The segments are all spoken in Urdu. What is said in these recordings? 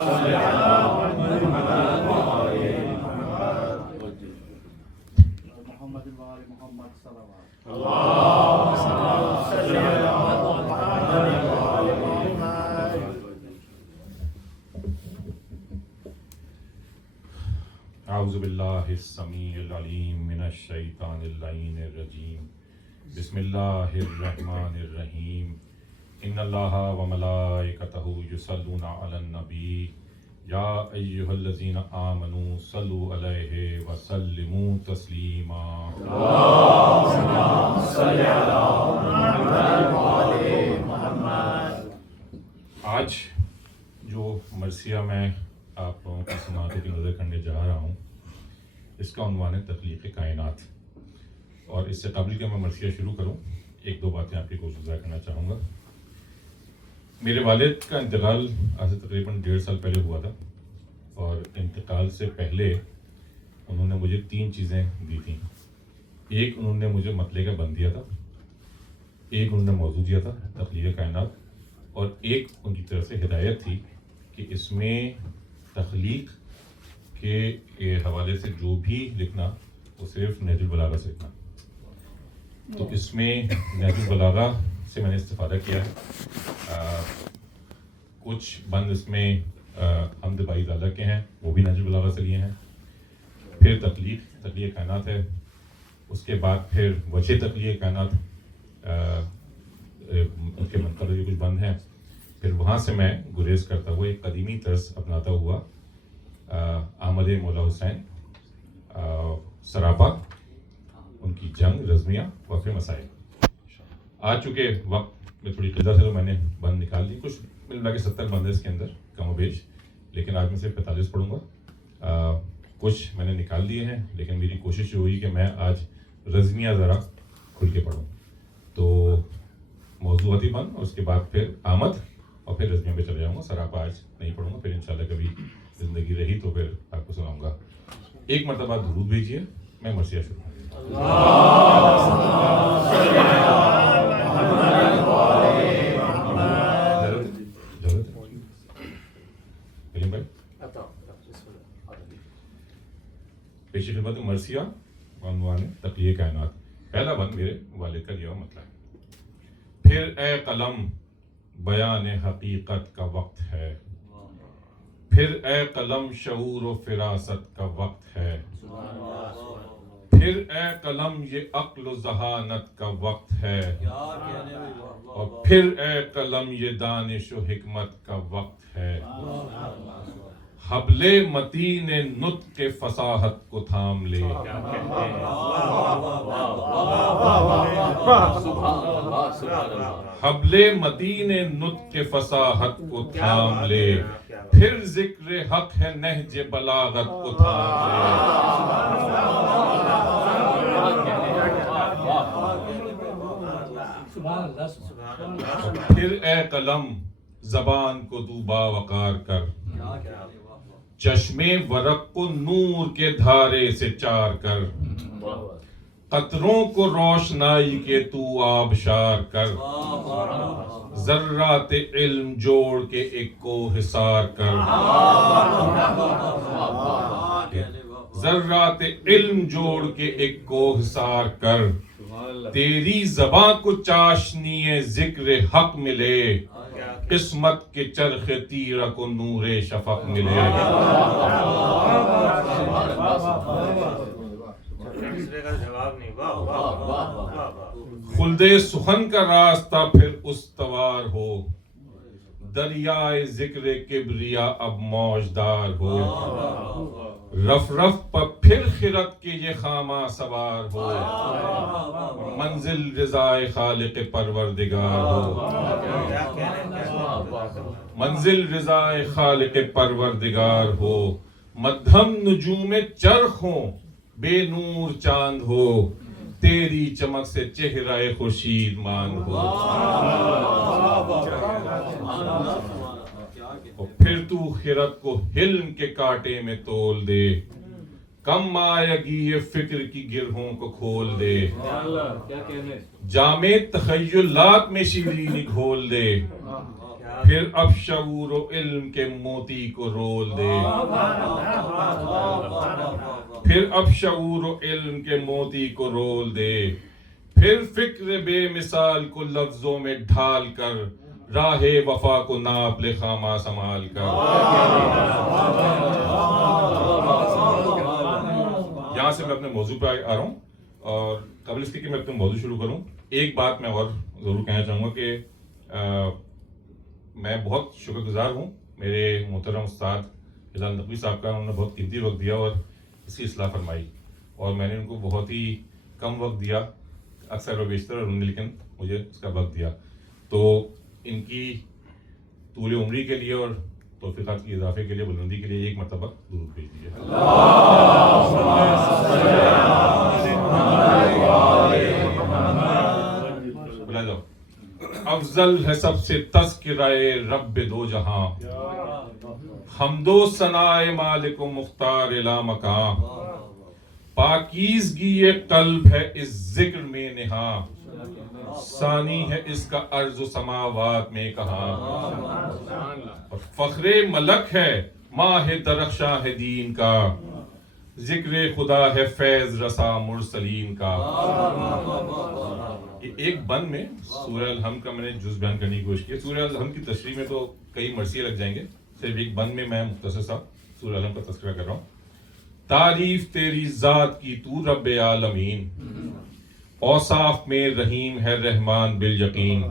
اعوذ باللہ السمیع العلیم من الشیطان اللعین الرجیم بسم اللہ الرحمن الرحیم ان اللہ وملائکتہ یصلون علی النبی یا ایہا الذین آمنوا صلوا علیہ وسلموا تسلیما اللہم صل علی محمد وعلی محمد۔ آج جو مرثیہ میں آپ لوگوں کی سماعتوں کی نظر کرنے جا رہا ہوں، اس کا عنوان ہے تخلیق کائنات۔ اور اس سے قبل کہ میں مرثیہ شروع کروں، ایک دو باتیں آپ کی گوش گزار کرنا چاہوں گا۔ میرے والد کا انتقال آج سے تقریباً 1.5 سال پہلے ہوا تھا، اور انتقال سے پہلے انہوں نے مجھے 3 چیزیں دی تھیں۔ ایک، انہوں نے مجھے مطلع کا بند دیا تھا، ایک انہوں نے موضوع دیا تھا تخلیق کائنات، اور ایک ان کی طرف سے ہدایت تھی کہ اس میں تخلیق کے حوالے سے جو بھی لکھنا وہ صرف نہج البلاغہ سے لکھنا۔ تو اس میں نہج البلاغہ سے میں نے استفادہ کیا ہے۔ کچھ بند اس میں حمد بائی زادہ کے ہیں، وہ بھی نہج البلاغہ سے لیے ہیں۔ پھر تخلیق کائنات ہے، اس کے بعد پھر وجہ تخلیق کائنات، ان کے منتخب جو کچھ بند ہیں، پھر وہاں سے میں گریز کرتا ہوا ایک قدیمی طرز اپناتا ہوا احمد مولا حسین سراپا، ان کی جنگ، رزمیہ، وقف مسائل۔ آج چونکہ وقت میں تھوڑی قلت ہے تو میں نے بند نکال دی، کچھ ملا کے 70 بند ہے اس کے اندر کم و بیش، لیکن آج میں صرف 45 پڑھوں گا۔ کچھ میں نے نکال دیے ہیں، لیکن میری کوشش یہ ہوئی کہ میں آج رزمیہ ذرا کھل کے پڑھوں۔ تو موضوعاتی بند، اور اس کے بعد پھر آمد، اور پھر رزمیہ پہ چلے جاؤں گا۔ سراپا آج نہیں پڑھوں گا، پھر انشاءاللہ کبھی زندگی رہی تو پھر آپ کو سناؤں گا۔ ایک مرتبہ درود بھیجیے، میں مرثیہ شروع کروں۔ پیش خدمت مرثیہ، عنوان تخلیق کائنات۔ پہلا بند میرے والد کا یہ مطلب ہے: پھر اے قلم بیان حقیقت کا وقت ہے، پھر اے قلم شعور و فراست کا وقت ہے، پھر اے قلم یہ عقل و ذہانت کا وقت ہے، اور پھر اے قلم یہ دانش و حکمت کا وقت ہے۔ حبل متین نطق فصاحت کو تھام لے، حبل متین نطق فصاحت کو تھام لے، پھر ذکر حق ہے نہج بلاغت کو تھام لے۔ پھر اے قلم زبان کو تو باوقار کر، چشمے ورق کو نور کے دھارے سے چار کر، قطروں کو روشنائی کے تو آبشار کر، ذرات علم جوڑ کے ایک کو حصار کر، ذرات علم جوڑ کے ایک کو حصار کر، تیری زباں کو چاشنی ذکر حق ملے، قسمت کے چرخ تیرہ کو نور شفق ملے۔ خلد سخن کا راستہ پھر استوار ہو، دریائے ذکر کبریا اب موجدار ہو، رف رف پر پھر خرد کے یہ خامہ سوار ہو، منزل رضائے خالق پروردگار ہو، منزل رضائے خالق پروردگار ہو، مدھم نجوم چرخ ہوں بے نور چاند ہو، تیری چمک سے چہرہ خورشید ماند ہو، اور پھر تو خرد کو حلم کے کانٹے میں تول دے، کم آئے گی یہ فکر کی گرہوں کو کھول دے، جامِ تخیلات میں شیرینی گھول دے، پھر اب شعور و علم کے موتی کو رول دے، پھر اب شعور و علم کے موتی کو رول دے، پھر فکر بے مثال کو لفظوں میں ڈھال کر راہ وفا کو ناپ لے خامہ سنبھال کر۔ یہاں سے میں اپنے موضوع پہ آ رہا ہوں، اور قبل اس کے کہ میں اپنا موضوع شروع کروں، ایک بات میں اور ضرور کہنا چاہوں گا کہ میں بہت شکر گزار ہوں میرے محترم استاد ہلال نقوی صاحب کا۔ انہوں نے بہت قیمتی وقت دیا اور اس کی اصلاح فرمائی، اور میں نے ان کو بہت ہی کم وقت دیا اکثر و بیشتر، اور انہوں نے لیکن مجھے اس کا وقت دیا۔ تو ان کی طول عمری کے لیے اور توفیقات کی اضافے کے لیے، بلندی کے لیے ایک مرتبہ درود بھیج دیجیے۔ بلا جاؤ۔ افضل ہے سب سے تذکرہ رب دو جہاں، حمد و ثناء مالک و مختار لا مکاں، پاکیزگی قلب ہے اس ذکر میں نہاں، ثانی ہے اس کا ارض و سماوات میں کہاں، اور فخر ملک ہے ماہ درخشاں ہے دین کا، ذکر خدا ہے فیض رسا مرسلین کا۔ ایک بند میں سورہ الحمد کا میں نے جز بیان کرنے کی کوشش کی۔ سورہ الحمد کی تشریح میں تو کئی مرثیے لگ جائیں گے، صرف ایک بند میں میں مختصر سا سورہ الحمد کا تذکرہ کر رہا ہوں۔ تعریف تیری ذات کی تو رب عالمین، اوصاف میں رحیم ہے رحمان بالیقین،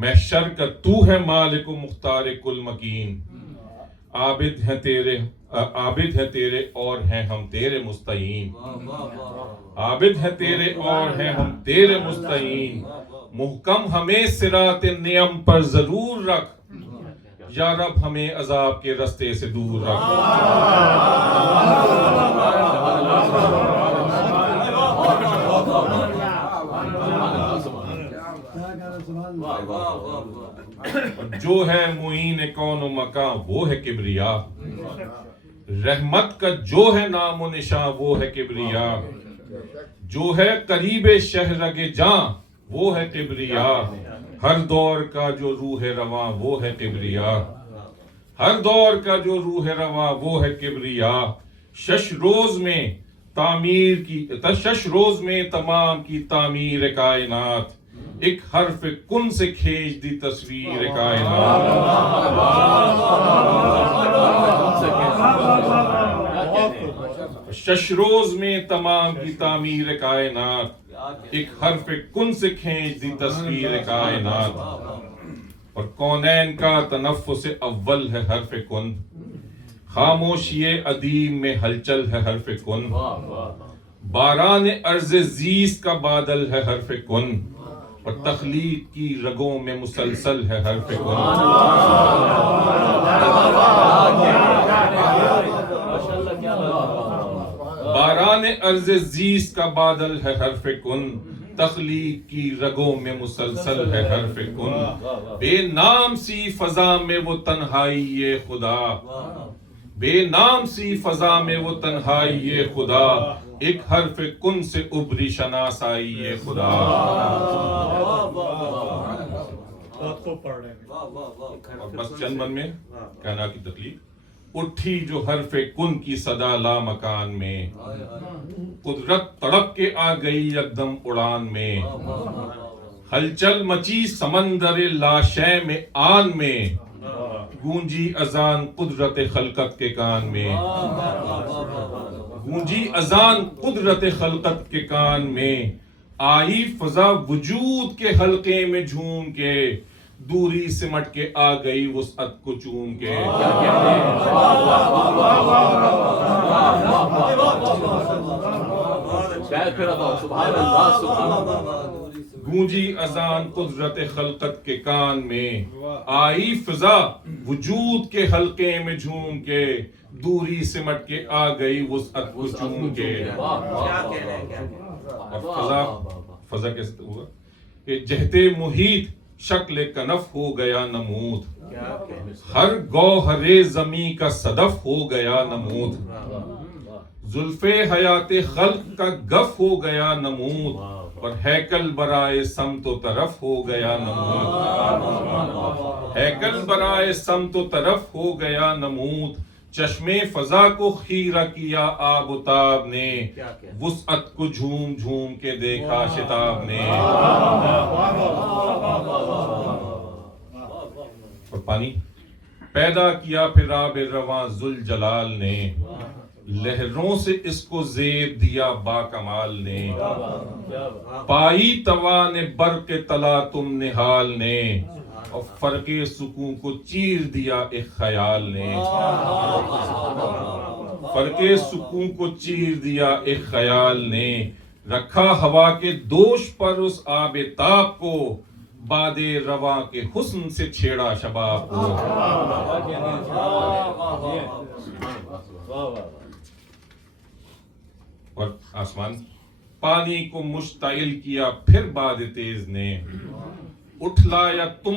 محشر کا تو ہے مالک و مختار کل مکین، عابد ہے تیرے اور ہیں ہم تیرے مستعین، عابد ہے تیرے اور ہیں ہم تیرے مستعین، محکم ہمیں صراط نعم پر ضرور رکھ، یا رب ہمیں عذاب کے رستے سے دور رکھ۔ جو ہے معین کون و مکان وہ ہے کبریا، رحمت کا جو ہے نام و نشاں وہ ہے کبریا، جو ہے قریب شہرگ جاں وہ ہے کبریا، ہر دور کا جو روح رواں وہ ہے کبریا، ہر دور کا جو روح رواں وہ ہے کبریا، شش روز میں تمام کی تعمیر کائنات، ایک حرف کن سے کھینچ دی تصویر کائنات۔ شش روز میں تمام کی تعمیر کائنات، ایک حرف کن سے کھینچ دی تصویر کائنات، اور کونین کا تنفس اول ہے حرف کن، خاموشی ادیم میں ہلچل ہے حرف کن، باران ارض زیست کا بادل ہے حرف کن، اور تخلیق کی رگوں میں مسلسل ہے حرف کن۔ باران ارض زیست کا بادل ہے حرف کن، تخلیق کی رگوں میں مسلسل ہے حرف کن، بے نام سی فضا میں وہ تنہائی خدا، بے نام سی فضا میں وہ تنہائی خدا، ایک حرف کن سے ابری شناسائی خدا۔ اور بس چند من میں کہنا کی تکلیف، اٹھی جو حرف کن کی صدا لا مکان میں، قدرت تڑپ کے آ گئی یکدم اڑان میں، ہلچل مچی سمندر لاشے میں آن میں، گونجی اذان قدرت خلقت کے کان میں، گونجی اذان قدرت خلقت کے کان میں، آئی فضا وجود کے حلقے میں جھوم کے، دوری سمٹ کے آ گئی وسعت کو چوم کے۔ گونجی اذان قدرت خلقت کے کان میں، آئی فضا وجود کے حلقے میں جھوم کے، دوری سمٹ کے آ گئی وسعت کو چوم کے۔ اور فضا کیسے ہوگا کہ جہتے محیط شکل کنف ہو گیا نمود، ہر گوہر زمیں کا صدف ہو گیا نمود، زلف حیات خلق کا گف ہو گیا نمود، اور ہیکل برائے سمت و طرف ہو گیا نمود، ہیکل برائے سمت و طرف ہو گیا نمود، چشمے فضا کو خیرہ کیا آب و تاب نے، وسعت کو جھوم جھوم کے دیکھا شتاب نے۔ اور پانی پیدا کیا پھر آب رواں ذوالجلال نے، لہروں سے اس کو زیب دیا با کمال نے، پائی توان برق تلاطم نہال نے، اور فرق سکون کو چیر دیا ایک خیال نے، فرق سکون کو چیر دیا ایک خیال نے، رکھا ہوا کے دوش پر اس آب تاب کو، باد رواں کے حسن سے چھیڑا شباب کو۔ اور آسمان پانی کو مشتعل کیا پھر باد تیز نے، اٹھلایا تم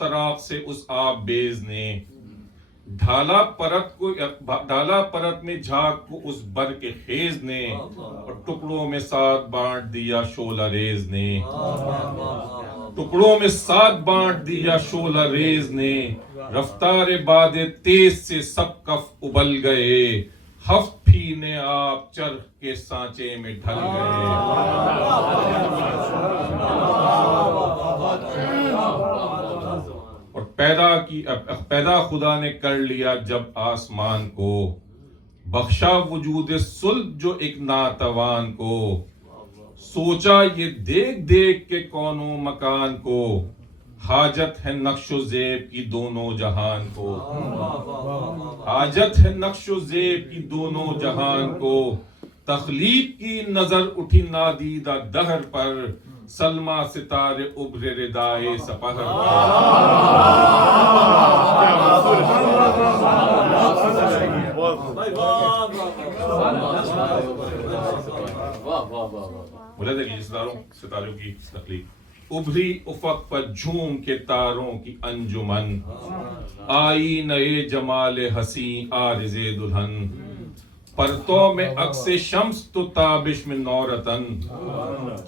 تراق سے اس آب بیز نے، ڈھالا پرت میں جھاگ کو اس بر کے خیز نے، اور ٹکڑوں میں ساتھ بانٹ دیا شعلہ ریز نے، ٹکڑوں میں ساتھ بانٹ دیا شعلہ ریز نے، رفتار باد تیز سے سب کف ابل گئے، ہفت پھینے آپ چرخ کے سانچے میں ڈھل گئے۔ اور پیدا خدا نے کر لیا جب آسمان کو، بخشا وجود صلب جو ایک ناتوان کو، سوچا یہ دیکھ دیکھ کے کون و مکان کو، حاجت ہے نقش و زیب کی دونوں جہان کو، حاجت ہے نقش و زیب کی دونوں جہان کو، تخلیق کی نظر اٹھی نادیدہ دہر پر، سلما ستارے ابر ردائے سپہر پر۔ بولا تھا کہ ستاروں کی تخلیق، ابھری افق پر جھوم کے تاروں کی انجمن، آئی نئے جمال حسیں عارض دلہن، پرتوں میں عکس شمس تو تابش میں نورتن،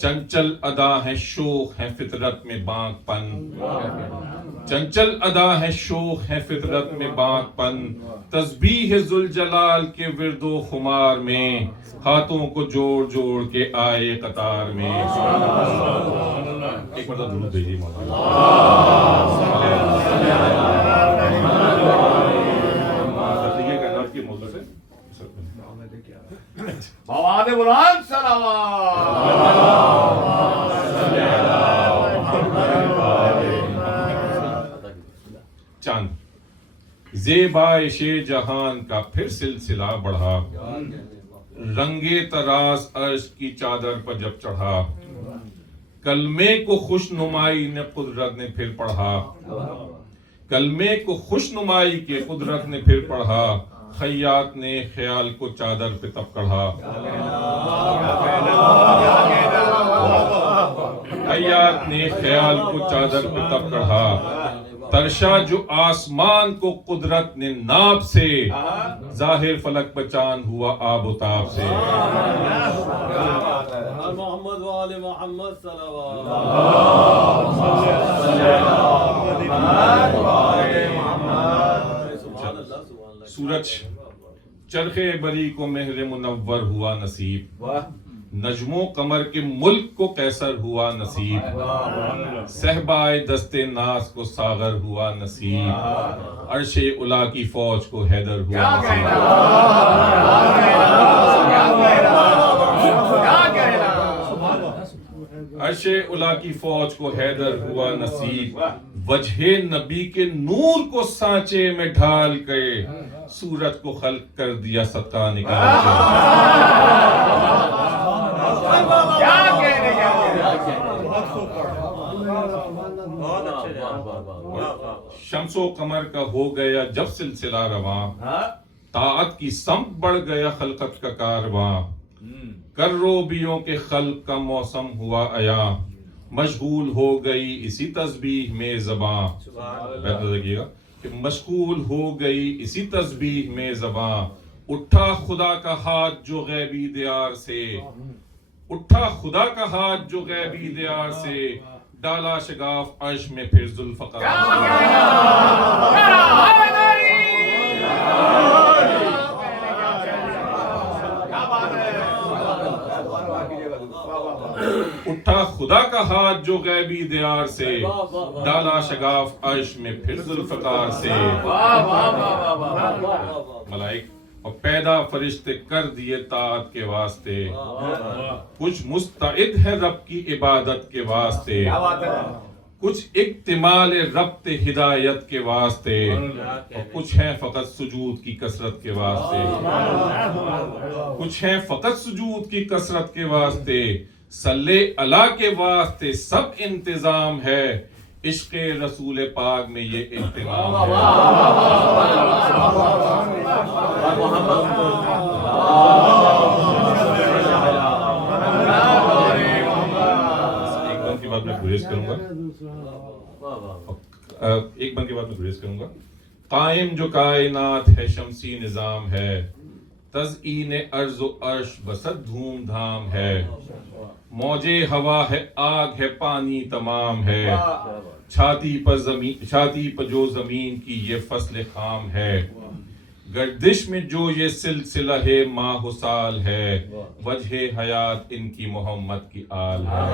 چنچل ادا ہے شوخ ہے فطرت میں بانک پن، چنچل ادا ہے شوخ ہے فطرت میں بانک پن، تسبیح ذوالجلال کے ورد و خمار میں، ہاتھوں کو جوڑ جوڑ کے آئے قطار میں۔ ایک مرتبہ درود بھیجیے مولانا۔ مواد بلند چاند زیبائش جہان کا پھر سلسلہ بڑھا، رنگے تراز عرش کی چادر پر جب چڑھا، کلمے کو خوش نمائی نے قدرت نے پھر پڑھا، کلمے کو خوش نمائی کے قدرت نے پھر پڑھا، خیاط نے خیال کو چادر پہ تب کڑھا، خیاط نے خیال کو چادر پہ تب کڑھا، ترشا جو آسمان کو قدرت نے ناب سے، ظاہر فلک پہ چاند ہوا آب و تاب سے۔ محمد وآل محمد صلوات۔ سورج چرخ بری کو مہر منور ہوا نصیب، نجم و قمر کے ملک کو قیصر ہوا نصیب، صحبائے دست ناز کو ساغر ہوا نصیب، عرش الا کی فوج کو حیدر ہوا نصیب۔ عرش الا کی فوج کو حیدر ہوا نصیب، وجہ نبی کے نور کو سانچے میں ڈھال کے، سورج کو خلق کر دیا صدقہ نکال کے۔ شمس و قمر کا ہو گیا جب سلسلہ رواں، طاعت کی سمت بڑھ گیا خلقت کا کارواں، کروبیوں کے خلق کا موسم ہوا عیاں، مشغول ہو گئی اسی تسبیح میں زباں۔ بہتر دیکھیے گا کہ مشغول ہو گئی اسی تسبیح میں زباں، اٹھا خدا کا ہاتھ جو غیبی دیار سے، اٹھا خدا کا ہاتھ جو غیبی دیار سے ڈالا شگاف عرش میں پھر ذوالفقار اٹھا خدا کا ہاتھ جو غیبی دیار سے ڈالا شگاف عرش میں پھر ذوالفقار سے ملائک اور پیدا فرشتے کر دیے طاعت کے واسطے کچھ مستعد ہے رب کی عبادت کے واسطے کچھ اکتمال ربط ہدایت کے واسطے اور کچھ ہیں فقط سجود کی کثرت کے واسطے کچھ ہیں فقط سجود کی کثرت کے واسطے صلی اللہ کے واسطے سب انتظام ہے عشق رسول پاک میں یہ اہتمام ہے ایک بند کی بات میں گریز کروں گا قائم جو کائنات ہے شمسی نظام ہے تزئین ارض و عرش بسط دھوم دھام ہے موجے ہوا ہے آگ ہے پانی تمام ہے چھاتی پر جو زمین کی یہ فصل خام ہے گردش میں جو یہ سلسلہ ہے ماہ و سال ہے وجہ حیات ان کی محمد کی آل ہے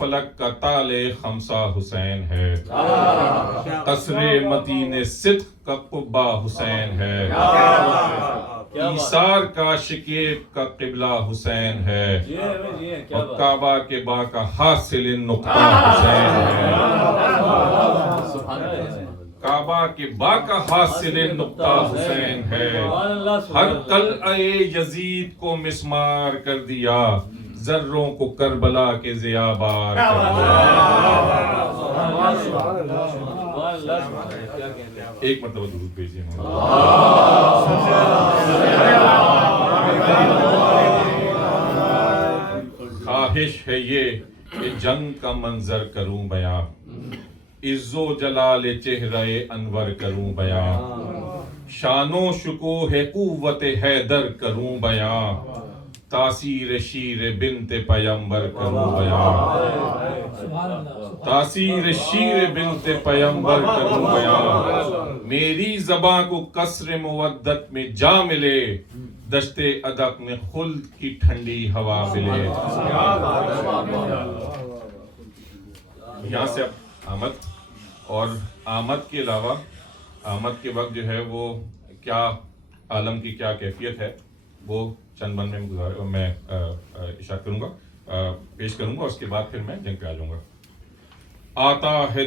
فلک کا تالے خمسہ حسین ہے قصر متین صدق کا قبہ حسین ہے ایثار کا شکیب کا قبلہ حسین ہے اور کعبہ کے با کا حاصل نقطہ حسین ہے کعبہ کے با کا حاصل نقطہ حسین ہے ہر قلعہ یزید کو مسمار کر دیا ذروں کو کربلا کے ضیاء بار ایک مرتبہ درود بھیجیے خواہش ہے یہ کہ جنگ کا منظر کروں بیاں عز و جلال چہرہ انور کروں بیاں شان و شکوہ قوت حیدر کروں بیاں تاثیر شیر بنت پیمبر کروں بیان تاثیر شیر بنت پیمبر کروں بیان میری زباں کو قصر مودت میں جا ملے دشت ادق میں خلد کی ٹھنڈی ہوا ملے یہاں سے اب آمد اور آمد کے علاوہ آمد کے وقت جو ہے وہ کیا عالم کی کیا کیفیت ہے وہ چند بند میں اشارہ کروں گا پیش کروں گا اس کے بعد پھر میں جنگ پہ آ جاؤں گا آتا ہے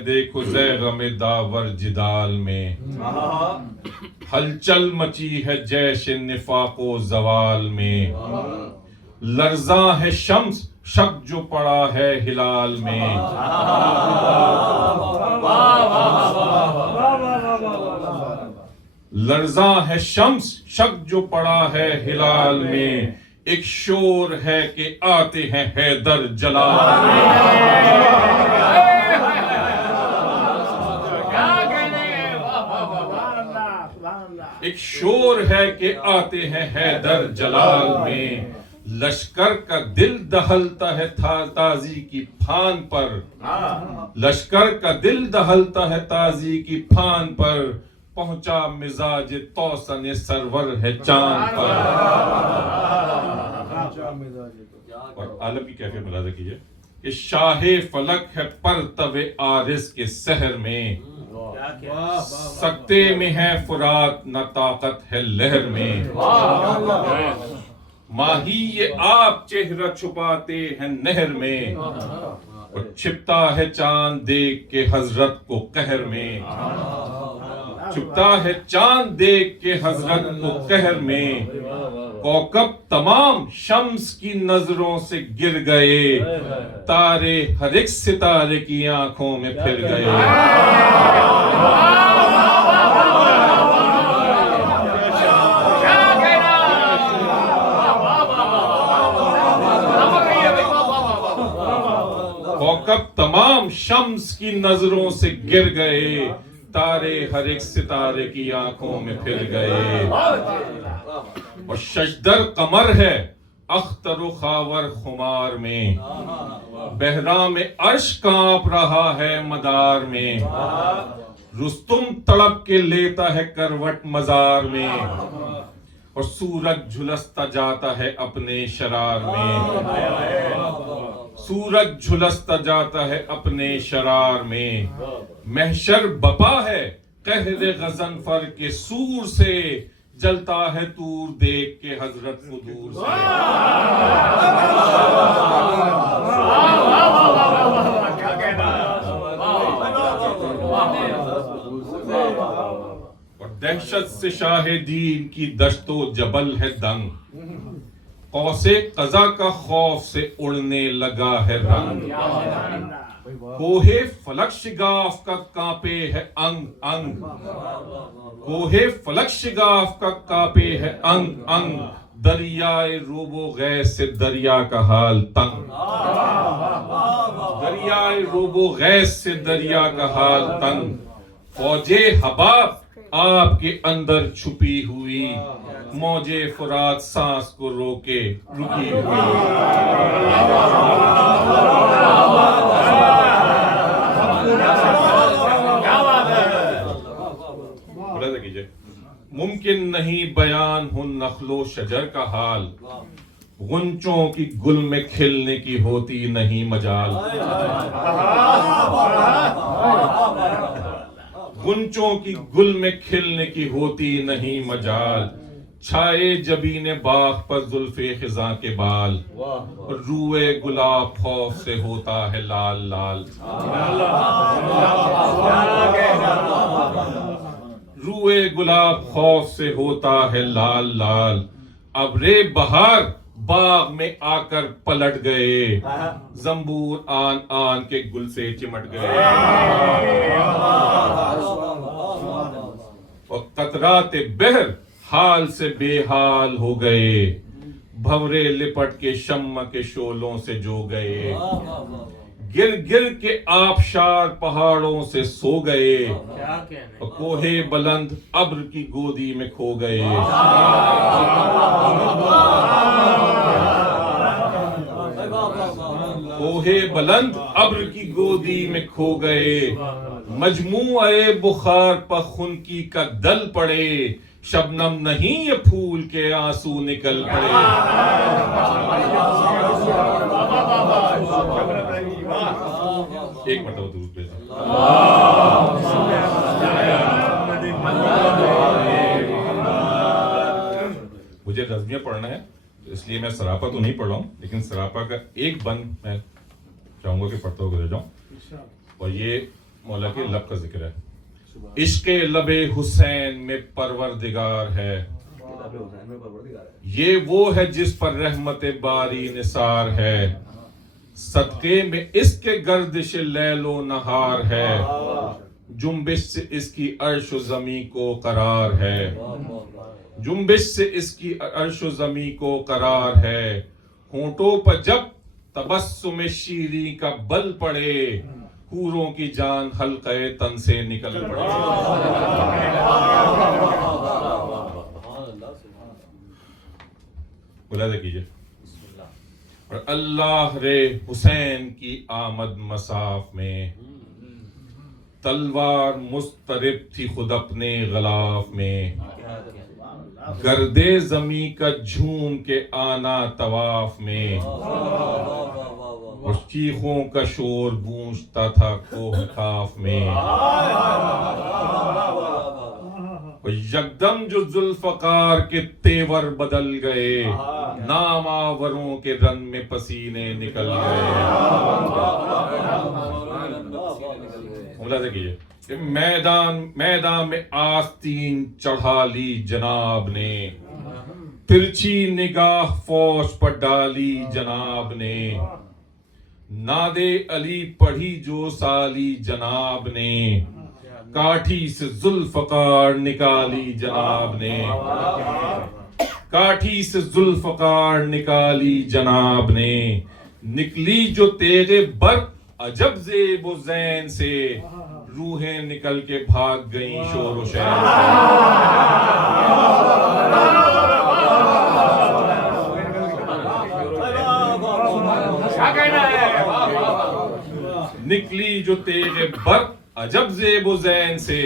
دیکھو غم داور جدال میں ہلچل مچی ہے جیش نفاق و زوال میں لرزاں ہے شمس شک جو پڑا ہے ہلال میں لرزاں ہے شمس شک جو پڑا ہے ہلال میں ایک شور ہے کہ آتے ہیں حیدر جلال میں ایک شور ہے کہ آتے ہیں حیدر جلال میں لشکر کا دل دہلتا ہے تازی کی پھان پر لشکر کا دل دہلتا ہے تازی کی پھان پر پہنچا مزاج توسن سرور ہے چاند پر اور عالم کی کیفیت ملاحظہ کیجئے کہ شاہ فلک ہے پرتو عارض کے سحر میں سکتے میں ہے فرات نہ طاقت ہے لہر میں ماہی یہ آپ چہرہ چھپاتے ہیں نہر میں اور چھپتا ہے چاند دیکھ کے حضرت کو قہر میں چھپتا ہے چاند دیکھ کے حضرت کو قہر میں کوکب تمام شمس کی نظروں سے گر گئے تارے ہر ایک ستارے کی آنکھوں میں پھر گئے کوكب تمام شمس کی نظروں سے گر گئے، تارے ہر ایک ستارے کی آنکھوں میں پھر گئے، اور ششدر قمر ہے اختر و خاور خمار میں، بہرام عرش کانپ رہا ہے مدار میں، رستم تڑپ کے لیتا ہے کروٹ مزار میں، اور سورج جھلستا جاتا ہے اپنے شرار میں، سورج جھلستا جاتا ہے اپنے شرار میں، محشر بپا ہے قہر غضنفر کے سور سے، جلتا ہے طور دیکھ کے حضرت کو دور سے، اور دہشت سے شاہ دین کی دشت و جبل ہے دنگ، قوس قزح کا خوف سے اڑنے لگا ہے رنگ، کوہ فلک شگاف کا کانپے ہے انگ انگ، کوہ فلک شگاف کا کانپے ہے انگ انگ، دریائے روب و غیث سے دریا کا حال تنگ، دریائے روب و غیث سے دریا کا حال تنگ، فوج حباب آپ کے اندر چھپی ہوئی، موج فرات سانس کو روکے رکی ہوئی، ملاحظہ کیجئے، ممکن نہیں بیان ہو نخل و شجر کا حال، غنچوں کی گل میں کھلنے کی ہوتی نہیں مجال، غنچوں کی گل میں کھلنے کی ہوتی نہیں مجال، چھائے جبین باغ پر زلف خزاں کے بال، اور روئے گلاب خوف سے ہوتا ہے لال لال، روئے گلاب خوف سے ہوتا ہے لال لال، ابرے بہار باغ میں آ کر پلٹ گئے، زنبور آن آن کے گل سے چمٹ گئے، اور قطرات بحر حال سے بے حال ہو گئے، بھورے لپٹ کے شمع کے شعلوں سے جو گئے، گر گر کے آبشار پہاڑوں سے سو گئے، اور کوہ بلند ابر کی گودی میں کھو گئے، کوہ بلند ابر کی گودی میں کھو گئے، مجموعہ بخار پر خنکی کا دل پڑے، شبنم نہیں یہ پھول کے آنسو نکل پڑے، ایک مرتبہ درود بھیجیں، مجھے نظمیہ پڑھنا ہے اس لیے میں سراپا تو نہیں پڑھ رہا ہوں، لیکن سراپا کا ایک بند میں چاہوں گا کہ پڑھتا ہو گزر جاؤں، اور یہ مولا کے لب کا ذکر ہے، عشق لب حسین میں پروردگار ہے، یہ وہ ہے جس پر رحمت باری نثار ہے، صدقے میں اس کے گردش لیل و نہار ہے، جنبش سے اس کی عرش و زمیں کو قرار ہے، جنبش سے اس کی عرش و زمیں کو قرار ہے، ہونٹوں پر جب تبسم شیریں کا بل پڑے، حوروں کی جان حلقہ تن سے نکل پڑے، ملاحظہ کیجئے، اور اللہ رے حسین کی آمد مصاف میں، تلوار مضطرب تھی خود اپنے غلاف میں، گردے زمیں کا جھوم کے آنا طواف میں، اور چیخوں کا شور گونجتا تھا کوہ کاف میں، اور یکدم جو ذوالفقار کے تیور بدل گئے، نام آوروں کے رن میں پسینے نکل گئے، ملاحظہ کیجئے کہ میدان میں آستین چڑھا لی جناب نے، ترچھی نگاہ فوج پر ڈالی جناب نے، نادے علی پڑھی جو سالی جناب نے، کاٹھی سے ذوالفقار نکالی جناب نے، کاٹھی سے ذوالفقار نکالی جناب نے، نکلی جو تیغ برق عجب زیب و زین سے روحیں نکل کے بھاگ گئیں شور و شور کیا کہنا ہے؟ نکلی جو تیغ برق عجب زیب و زین سے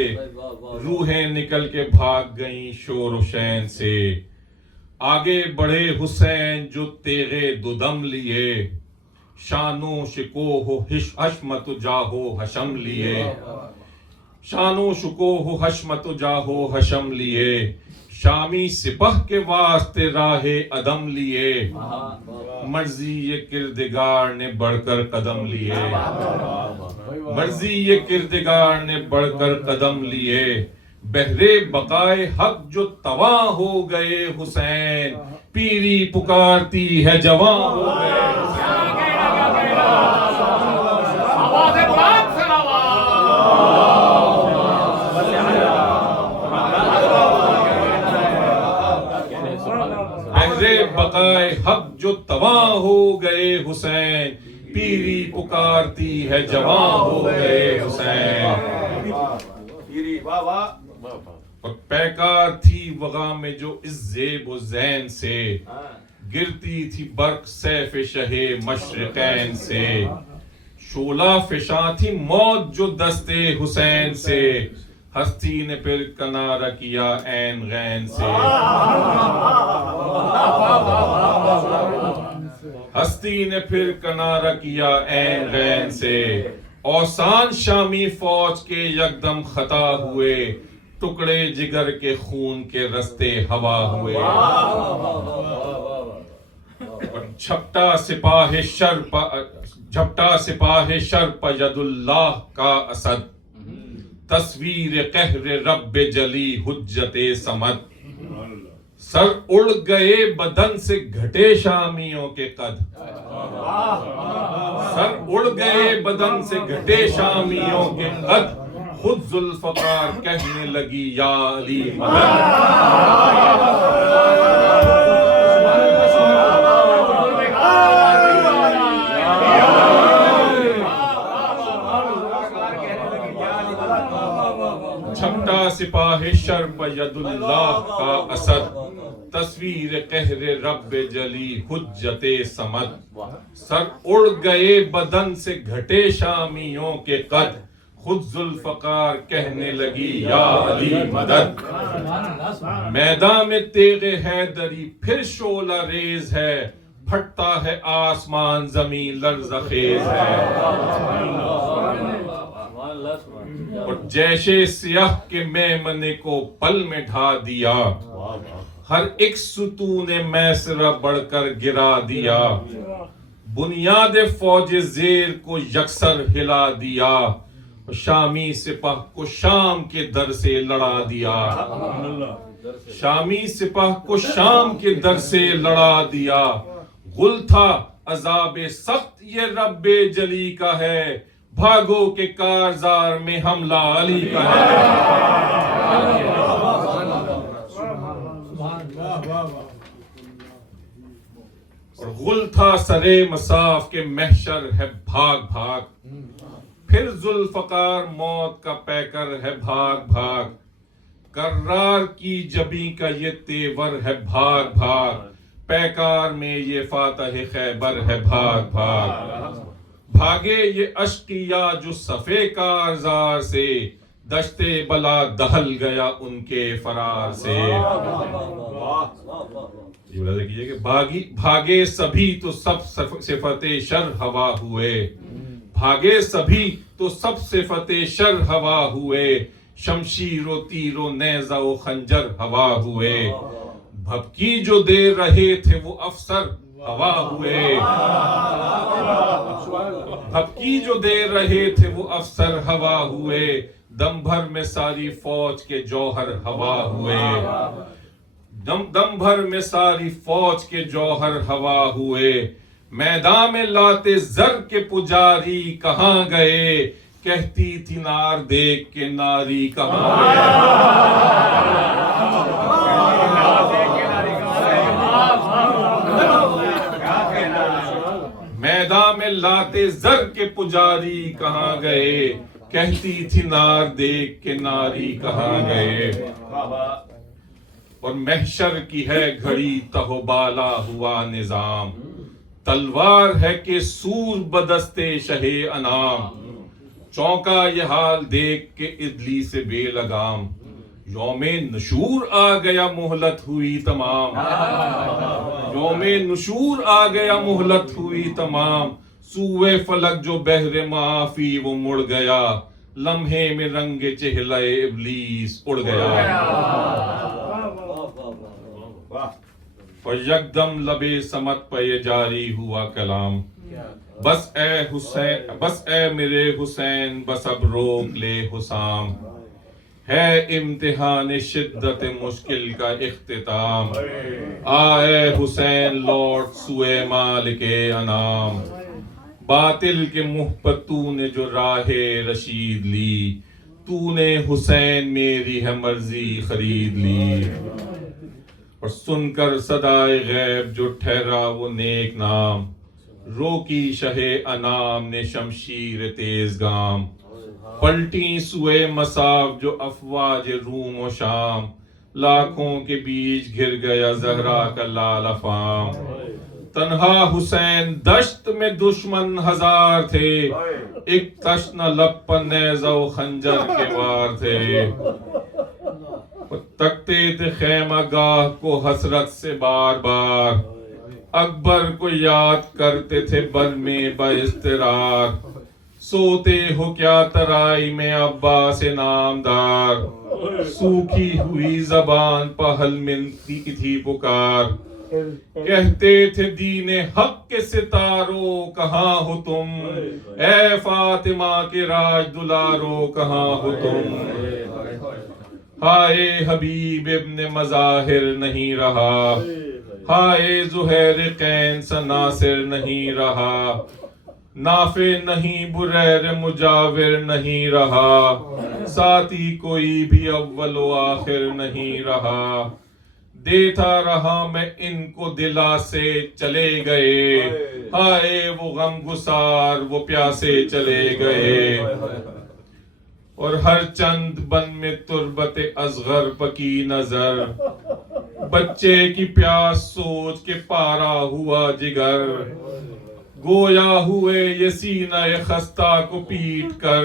روحیں نکل کے بھاگ گئیں شور و شین سے آگے بڑھے حسین جو تیغ دودم لیے شانو شکوہ حشمت جاہو حشم لیے شانو شکوہ حشمت جاہو حشم لیے شامی سپہ کے واسطے راہ عدم لیے مرضی یہ کردگار نے بڑھ کر قدم لیے مرضی یہ کردگار نے بڑھ کر قدم لیے بہرے بقائے حق جو تواں ہو گئے حسین پیری پکارتی ہے جواں ہو گئے آواز بلند سے بہرے بقائے حق جو تواں ہو گئے حسین پیری پکارتی ہے جواں ہو گئے حسین اور پیکار تھی وغا میں جو اس زیب و زین سے گرتی تھی برق سیف شہ مشرقین سے شعلہ فشاں تھی موت جو دستے حسین سے ہستی نے پھر کنارہ کیا عین غین سے ہستی نے پھر کنارہ کیا عین غین سے اوسان شامی فوج کے یکدم خطا ہوئے ٹکڑے جگر کے خون کے رستے ہوا ہوئے جھپٹا سپاہ شر پہ ید اللہ کا اسد تصویر قہر رب جلی حجت صمد سر اڑ گئے بدن سے گھٹے شامیوں کے قد سر اڑ گئے بدن سے گھٹے شامیوں کے قد خود ذوالفقار کہنے لگی یا علی چھپٹا سپاہ شر پہ ید اللہ کا اسد تصویر قہر رب جلی حجت صمد سر اڑ گئے بدن سے گھٹے شامیوں کے قد خود ذوالفقار کہنے لگی یا علی مدد میدان میں تیغ حیدری پھر شعلہ ریز ہے پھٹتا ہے آسمان زمین لرزہ خیز ہے اور جیش سیاہ کے میمنے کو پل میں ڈھا دیا ہر ایک ستون میسرہ بڑھ کر گرا دیا بنیاد فوج زیر کو یکسر ہلا دیا شامی سپاہ کو شام کے در سے لڑا دیا شامی سپاہ کو شام کے در سے لڑا دیا غل تھا عذاب سخت یہ رب جلی کا ہے بھاگو کے کارزار میں حملہ علی کا ہے اور غل تھا سرے مساف کے محشر ہے بھاگ بھاگ پھر ذوالفقار موت کا پیکر ہے بھاگ بھاگ کرار کی جبیں کا یہ تیور ہے بھاگ بھاگ پیکار میں یہ فاتح خیبر ہے بھاگ بھاگ بھاگے یہ اشقیاء جو صفے کارزار سے دشتے بلا دہل گیا ان کے فرار سے یہ بتا کیجئے کہ بھاگے سبھی تو سب صفت شر ہوا ہوئے بھاگے سبھی تو سب صفت شر ہوا ہوئے شمشیر و تیر و نیزہ و خنجر ہوا ہوئے بھبکی جو دے رہے تھے وہ افسر ہوا ہوئے بھبکی جو دے رہے تھے وہ افسر ہوا ہوئے دم بھر میں ساری فوج کے جوہر ہوا ہوئے دم بھر میں ساری فوج کے جوہر ہوا ہوئے میدان میں لاتے زر کے پجاری کہاں گئے کہتی تھی نار دیکھ کے ناری کہاں گئے میدان میں لاتے زر کے پجاری کہاں گئے، کہتی تھی نار دیکھ کے ناری کہاں گئے۔ اور محشر کی ہے گھڑی تہو بالا ہوا نظام، تلوار ہے کہ سور بدستے شہ انام، چونکا یہ حال دیکھ کے ادلی سے بے لگام، یوم نشور آ گیا مہلت ہوئی تمام، یوم نشور آ گیا مہلت ہوئی تمام، سوئے فلک جو بحر معافی وہ مڑ گیا، لمحے میں رنگ چہلے ابلیس اڑ گیا۔ اور یکدم لبے سمت پہ یہ جاری ہوا کلام، بس اے حسین، بس اے میرے حسین، بس اب روک لے حسام، ہے امتحان شدت مشکل کا اختتام، آئے حسین لوٹ سوئے مالک انام، باطل کے منہ پر تو نے جو راہ رشید لی، تو نے حسین میری ہے مرضی خرید لی، اور سن کر صدائے غیب جو ٹھہرا وہ نیک نام، روکی شہ انام نے شمشیر تیز گام، پلٹی سوئے مصاف جو افواج روم و شام، لاکھوں کے بیچ گھر گیا زہرا کا لال افام، تنہا حسین دشت میں دشمن ہزار تھے، ایک تشنہ لب پر نیزہ و خنجر کے وار تھے، تکتے تھے خیمہ گاہ کو حسرت سے بار بار، اکبر کو یاد کرتے تھے بن میں باضطرار، سوتے ہو کیا ترائی میں عباس نامدار، سوکھی ہوئی زبان پہ حل ملتی تھی پکار، کہتے تھے دین حق کے ستاروں کہاں ہو تم، اے فاطمہ کے راج دلارو کہاں ہو تم، ہائے حبیب ابن مظاہر نہیں رہا، ہائے زہیر قین سا ناصر نہیں رہا، نافع نہیں بریر مجاور نہیں رہا، ساتھی کوئی بھی اول و آخر نہیں رہا، دیتا رہا میں ان کو دلا سے چلے گئے، ہائے وہ غم گسار وہ پیاسے چلے گئے، اور ہر چند بن میں تربت اصغر پکی نظر، بچے کی پیاس سوچ کے پارا ہوا جگر، گویا ہوئے یہ سینہ خستہ کو پیٹ کر،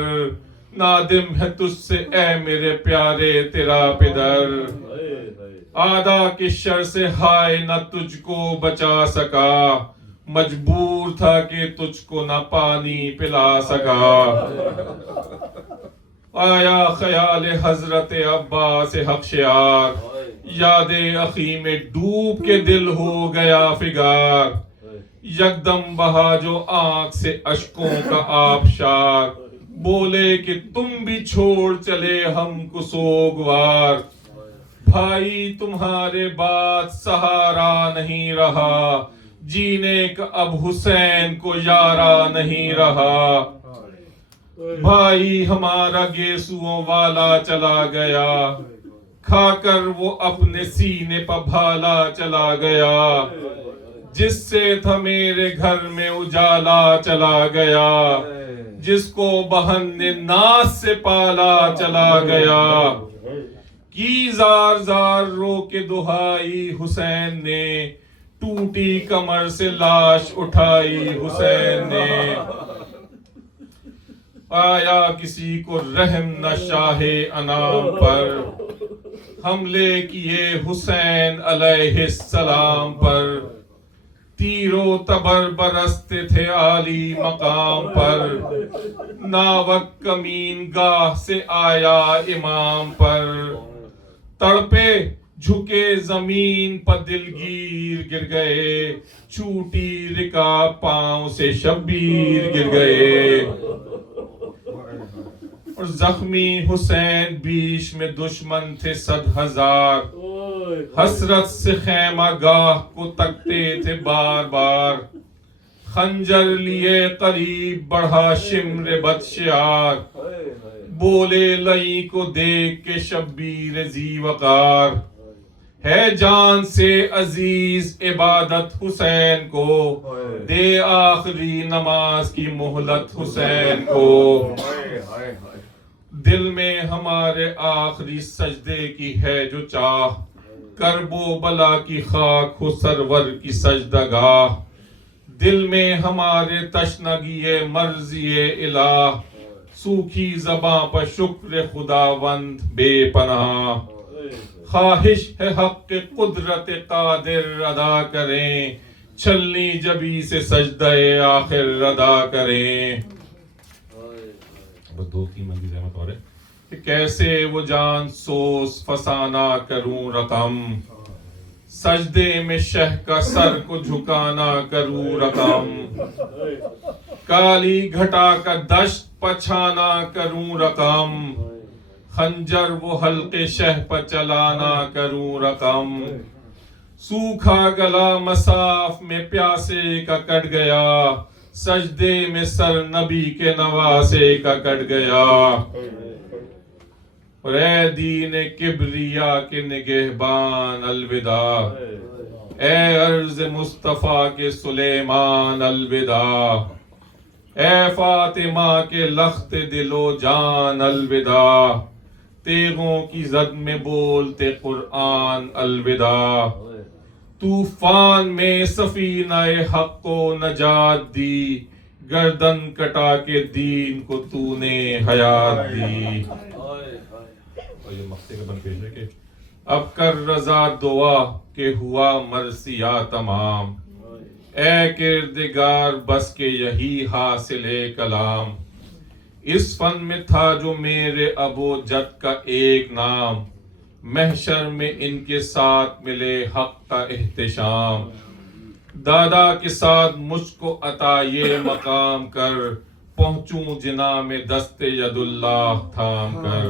نادم ہے تجھ سے اے میرے پیارے تیرا پدر، آدھا کے شر سے ہائے نہ تجھ کو بچا سکا، مجبور تھا کہ تجھ کو نہ پانی پلا سکا، آیا خیال حضرت عباس حق شیار، یاد اخی میں ڈوب کے دل ہو گیا فگار، یکدم بہا جو آنکھ سے اشکوں کا آبشار، بولے کہ تم بھی چھوڑ چلے ہم کو سوگوار، بھائی تمہارے بعد سہارا نہیں رہا، جینے کا اب حسین کو یارا نہیں رہا، بھائی ہمارا گیسوؤں والا چلا گیا، کھا کر وہ اپنے سینے پہ بھالا چلا گیا، جس سے تھا میرے گھر میں اجالا چلا گیا، جس کو بہن نے ناز سے پالا چلا گیا، کی زار زار رو کے دہائی حسین نے، ٹوٹی کمر سے لاش اٹھائی حسین نے، آیا کسی کو رحم نہ شاہ انام پر، حملے کیے حسین علیہ السلام پر، تیر و تبر برستے تھے عالی مقام پر، ناوک کمین گاہ سے آیا امام پر، تڑپے جھکے زمین پر دلگیر گر گئے، چھوٹی رکاب پاؤں سے شبیر گر گئے، اور زخمی حسین بیچ میں دشمن تھے 100,000، حسرت سے خیمہ گاہ کو تکتے تھے بار بار، خنجر لیے قریب بڑھا شمر بدشیار، بولے لئی کو دیکھ کے شبیر ذی وقار، ہے جان سے عزیز عبادت حسین کو، دے آخری نماز کی مہلت حسین کو، دل میں ہمارے آخری سجدے کی ہے جو چاہ، کرب و بلا کی خاک ہو سرور کی سجدہ گاہ، دل میں ہمارے تشنگی مرضی الہ، سوکھی زباں پر شکر خداوند بے پناہ، خواہش ہے حق کے قدرت قادر ادا کریں، چھلنی جبی سے سجدہ آخر ادا کریں۔ بس 2-3 منزل زحمت اور ہے کہ کیسے وہ جان سوز فسانہ کروں رقم، سجدے میں شہ کا سر کو جھکانا کروں رقم، کالی گھٹا کا دشت پچھانا کروں رقم، خنجر وہ حلقے شہ پر چلانا کروں رقم، سوکھا گلا مصاف میں پیاسے کا کٹ گیا، سجدے میں سر نبی کے نواسے کا کٹ گیا، اور اے دین کبریا کے نگہبان الوداع، اے عرض مصطفیٰ کے سلیمان الوداع، اے فاطمہ کے لخت دل و جان الوداع، تیغوں کی زد میں بولتے قرآن الوداع، طوفان میں سفینہ حق کو نجات دی، گردن کٹا کے دین کو تو نے حیات دی۔ اور یہ مقصد کا بن پیش ہے کہ اب کر رضا دعا کہ ہوا مرثیہ تمام، اے کردگار بس کے یہی حاصل کلام، اس فن میں تھا جو میرے ابو جد کا ایک نام، محشر میں ان کے ساتھ ملے حق کا احتشام، دادا کے ساتھ مجھ کو عطا یہ مقام کر، پہنچوں جنا میں دست ید اللہ تھام کر۔